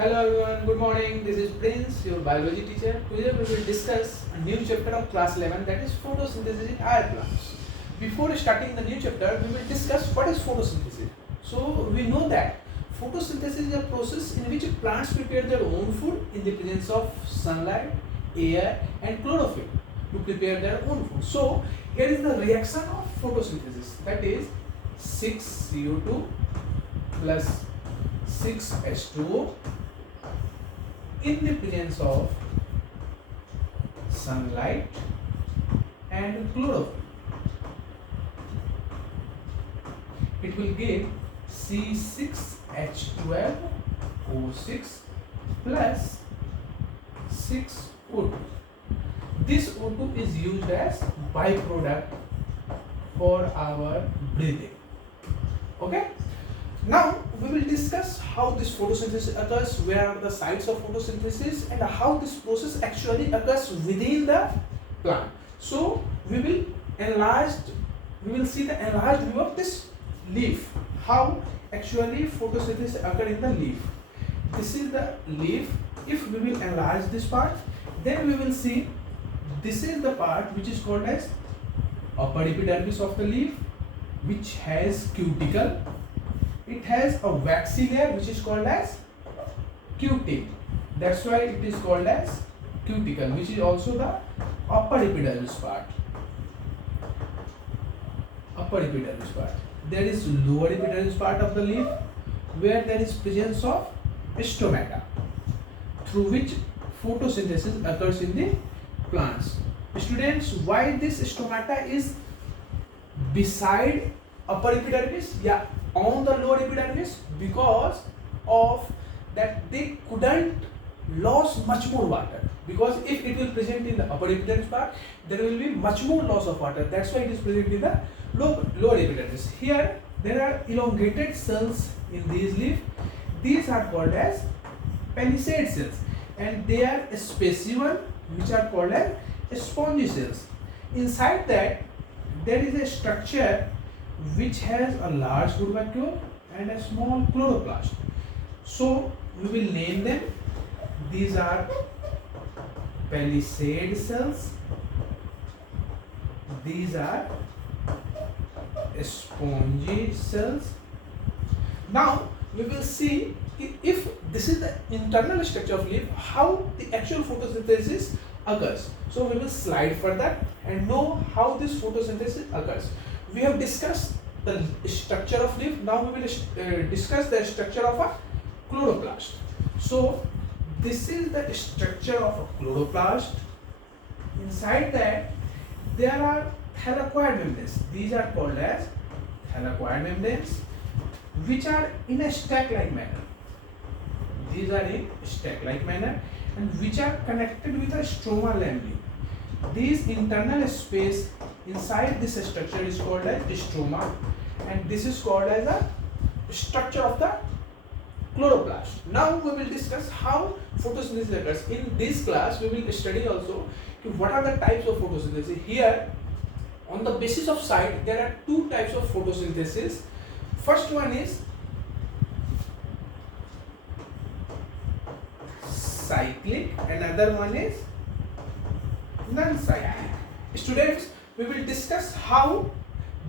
Hello everyone, good morning. This is Prince, your biology teacher. Today we will discuss a new chapter of class 11, that is photosynthesis in air plants. Before starting the new chapter, we will discuss what is photosynthesis. So we know that photosynthesis is a process in which plants prepare their own food in the presence of sunlight, air and chlorophyll to prepare their own food. So here is the reaction of photosynthesis, that is 6CO2 plus 6H2O in the presence of sunlight and chlorophyll. It will give C6H12O6 plus 6O2. This O2 is used as byproduct for our breathing. Okay? Now we will discuss how this photosynthesis occurs, where are the sites of photosynthesis and how this process actually occurs within the plant. So we will see the enlarged view of this leaf, how actually photosynthesis occur in the leaf. This is the leaf. If we will enlarge this part, then we will see this is the part which is called as upper epidermis of the leaf, which has cuticle. It has a waxy layer which is called as cutic. That's why it is called as cuticle, which is also the upper epidermis part. Upper epidermis part. There is lower epidermis part of the leaf, where there is presence of stomata, through which photosynthesis occurs in the plants. Students, why this stomata is beside upper epidermis? Yeah, on the lower epidermis, because of that they couldn't lose much more water, because if it will present in the upper epidermis part, there will be much more loss of water. That's why it is present in the lower epidermis. Here there are elongated cells in these leaves. These are called as palisade cells, and they are specimen which are called as spongy cells. Inside that there is a structure which has a large good vacuole and a small chloroplast. So we will name them. These are palisade cells. These are spongy cells. Now we will see if this is the internal structure of leaf, how the actual photosynthesis occurs. So we will slide further and know how this photosynthesis occurs. We have discussed the structure of leaf. Now we will discuss the structure of a chloroplast. So this is the structure of a chloroplast. Inside that there are thylakoid membranes. These are called as thylakoid membranes, which are in a stack-like manner. These are in stack-like manner, and which are connected with a stroma lamellin. This internal space inside this structure is called as stroma, and this is called as a structure of the chloroplast. Now we will discuss how photosynthesis occurs. In this class we will study also what are the types of photosynthesis. Here on the basis of site there are two types of photosynthesis. First one is cyclic, another one is non-cyclic. Students, we will discuss how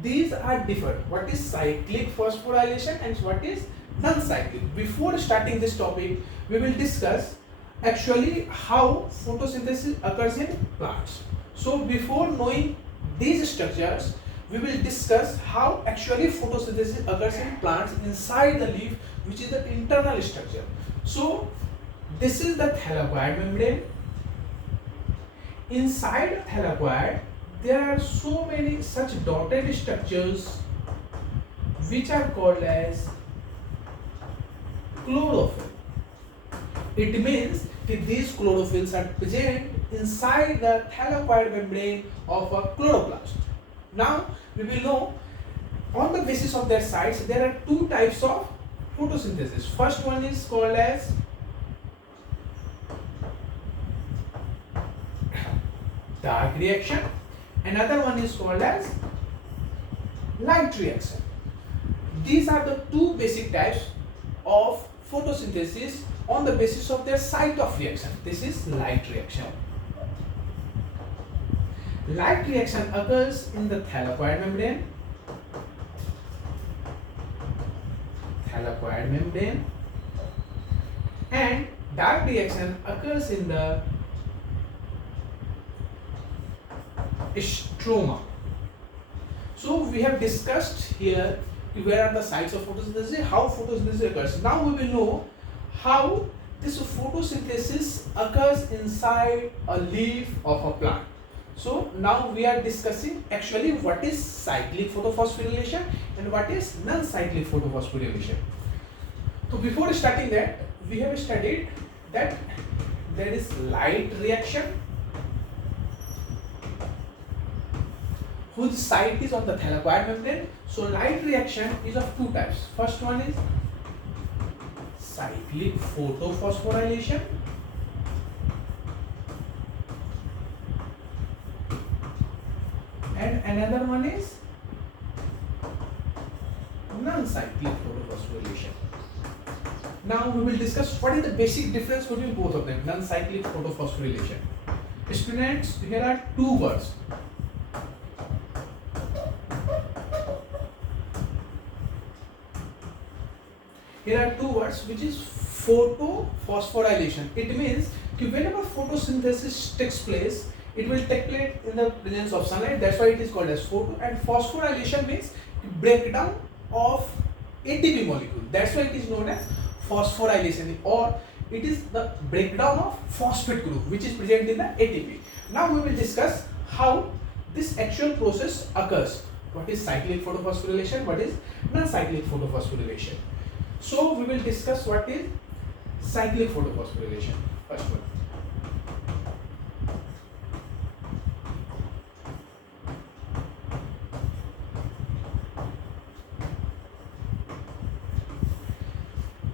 these are different. What is cyclic phosphorylation and what is non-cyclic. Before starting this topic, we will discuss actually how photosynthesis occurs in plants. So before knowing these structures, we will discuss how actually photosynthesis occurs in plants inside the leaf, which is the internal structure. So this is the thylakoid membrane. Inside thylakoid there are so many such dotted structures which are called as chlorophyll. It means that these chlorophylls are present inside the thylakoid membrane of a chloroplast. Now we will know on the basis of their sites there are two types of photosynthesis. First one is called as dark reaction, another one is called as light reaction. These are the two basic types of photosynthesis on the basis of their site of reaction. This is light reaction. Light reaction occurs in the thylakoid membrane, and dark reaction occurs in the stroma. So we have discussed here where are the sites of photosynthesis, how photosynthesis occurs. Now we will know how this photosynthesis occurs inside a leaf of a plant. So now we are discussing actually what is cyclic photophosphorylation and what is non-cyclic photophosphorylation. So before starting that, we have studied that there is light reaction whose site is on the thylakoid membrane. So light reaction is of two types. First one is cyclic photophosphorylation, and another one is non-cyclic photophosphorylation. Now we will discuss what is the basic difference between both of them, non-cyclic photophosphorylation. Students, here are two words. Here are two words which is photophosphorylation. It means that whenever photosynthesis takes place, it will take place in the presence of sunlight. That's why it is called as photo. And phosphorylation means breakdown of ATP molecule. That's why it is known as phosphorylation, or it is the breakdown of phosphate group which is present in the ATP. Now we will discuss how this actual process occurs. What is cyclic photophosphorylation? What is non-cyclic photophosphorylation? So we will discuss what is cyclic photophosphorylation. First one.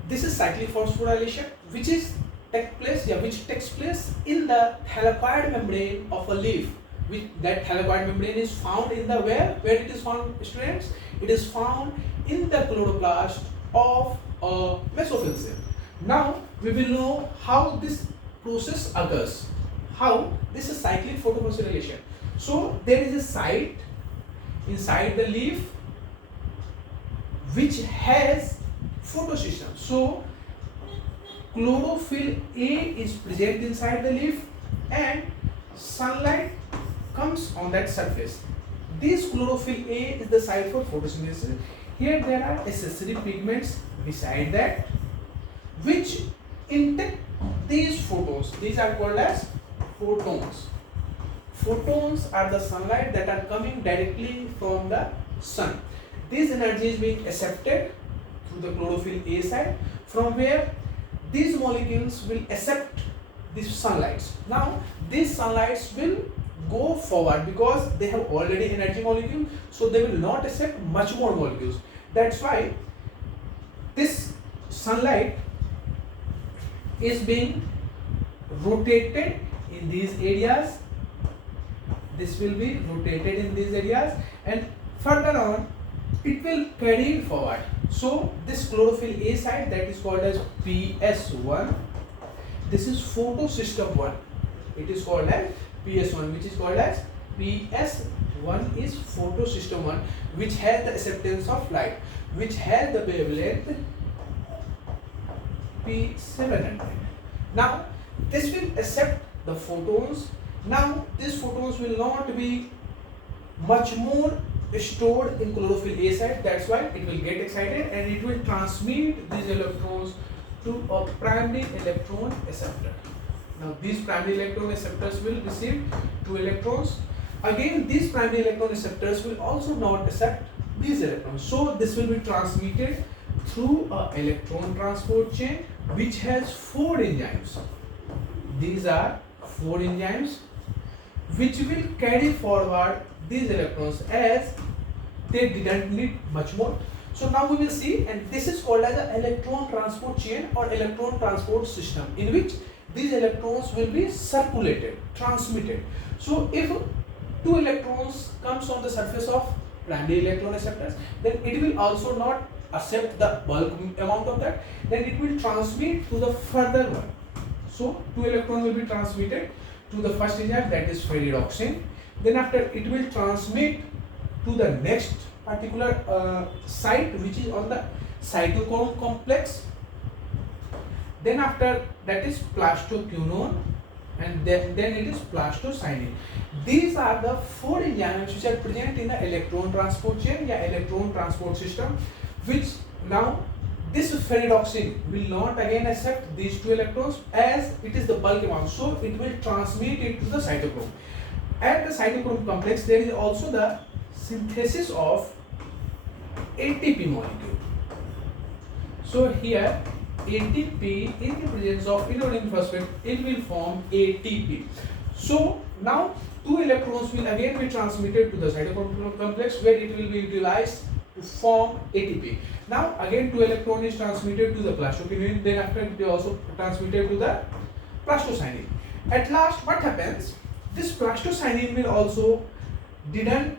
This is cyclic phosphorylation, which takes place in the thylakoid membrane of a leaf. That thylakoid membrane is found in the where it is found, students? It is found in the chloroplast of a mesophyll cell. Now we will know how this process occurs. How this is cyclic photophosphorylation. So there is a site inside the leaf which has photosystem. So chlorophyll A is present inside the leaf and sunlight comes on that surface. This chlorophyll A is the site for photosynthesis. Here there are accessory pigments beside that which intake these photons. These are called as photons. Photons are the sunlight that are coming directly from the sun. This energy is being accepted through the chlorophyll A side, from where these molecules will accept these sunlights. Now these sunlights will go forward because they have already energy molecule, so they will not accept much more molecules. That's why this sunlight is being rotated in these areas. This will be rotated in these areas, and further on it will carry forward. So this chlorophyll A side, that is called as PS1. This is photosystem 1. It is called as PS1, which is called as PS1 is photosystem 1, which has the acceptance of light, which has the wavelength P700. Now this will accept the photons. Now these photons will not be much more stored in chlorophyll A side. That's why it will get excited and it will transmit these electrons to a primary electron acceptor. Now these primary electron acceptors will receive 2 electrons. Again, these primary electron acceptors will also not accept these electrons. So this will be transmitted through an electron transport chain which has 4 enzymes. These are 4 enzymes which will carry forward these electrons as they didn't need much more. So now we will see, and this is called as an electron transport chain or electron transport system, in which these electrons will be circulated, transmitted. So if 2 electrons comes on the surface of primary electron acceptors, then it will also not accept the bulk amount of that, then it will transmit to the further one. So 2 electrons will be transmitted to the first enzyme, that is ferredoxin. Then after it will transmit to the next particular site, which is on the cytochrome complex. Then after that is plastoquinone, and then it is plastocyanin. These are the 4 enzymes which are present in the electron transport chain, या electron transport system, which now this ferredoxin will not again accept these 2 electrons as it is the bulk amount, so it will transmit it to the cytochrome. At the cytochrome complex, there is also the synthesis of ATP molecule. So here ATP, in the presence of inorganic phosphate, it will form ATP. So now 2 electrons will again be transmitted to the cytochrome complex, where it will be utilized to form ATP. Now again 2 electron is transmitted to the plastoquinone, then after it is also transmitted to the plastocyanin. At last what happens? This plastocyanin will also didn't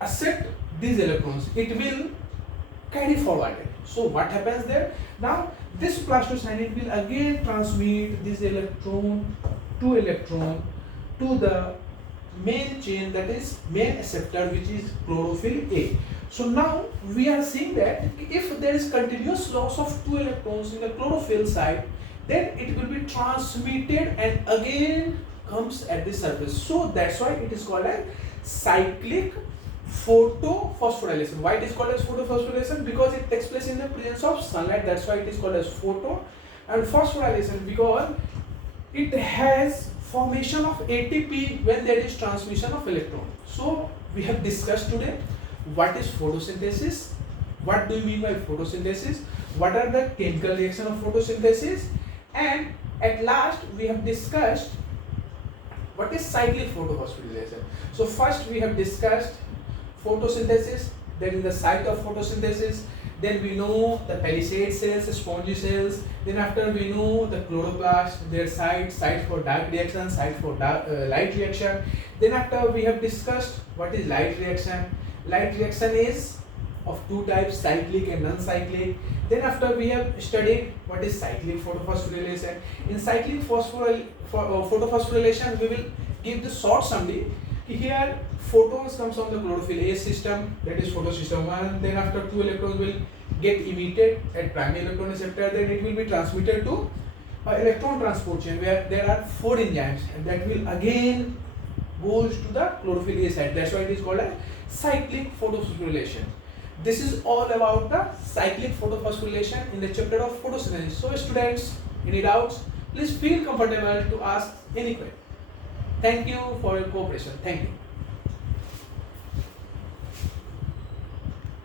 accept these electrons, it will carry forward it. So what happens there? Now this plastocyanin will again transmit this electron, 2 electron, to the main chain, that is main acceptor, which is chlorophyll A. So now we are seeing that if there is continuous loss of 2 electrons in the chlorophyll side, then it will be transmitted and again comes at the surface. So that's why it is called as cyclic photophosphorylation. Why it is called as photophosphorylation? Because it takes place in the presence of sunlight. That's why it is called as photo. And phosphorylation because it has formation of ATP when there is transmission of electron. So we have discussed today what is photosynthesis, what do you mean by photosynthesis, what are the chemical reaction of photosynthesis, and at last we have discussed what is cyclic photophosphorylation. So first we have discussed photosynthesis, that is the site of photosynthesis. Then we know the palisade cells, spongy cells. Then after we know the chloroplast, their site for dark reaction, site for light reaction. Then after we have discussed what is light reaction. Light reaction is of 2 types, cyclic and non-cyclic. Then after we have studied what is cyclic photophosphorylation. In cyclic photophosphorylation, we will give the short summary. Here photons comes from the chlorophyll A system, that is photosystem 1. Then after 2 electrons will get emitted at primary electron receptor, then it will be transmitted to electron transport chain, where there are 4 enzymes, and that will again goes to the chlorophyll A side. That's why it is called a cyclic photophosphorylation. This is all about the cyclic photophosphorylation in the chapter of photosynthesis. So students, any doubts, please feel comfortable to ask any question. Thank you for your cooperation. Thank you.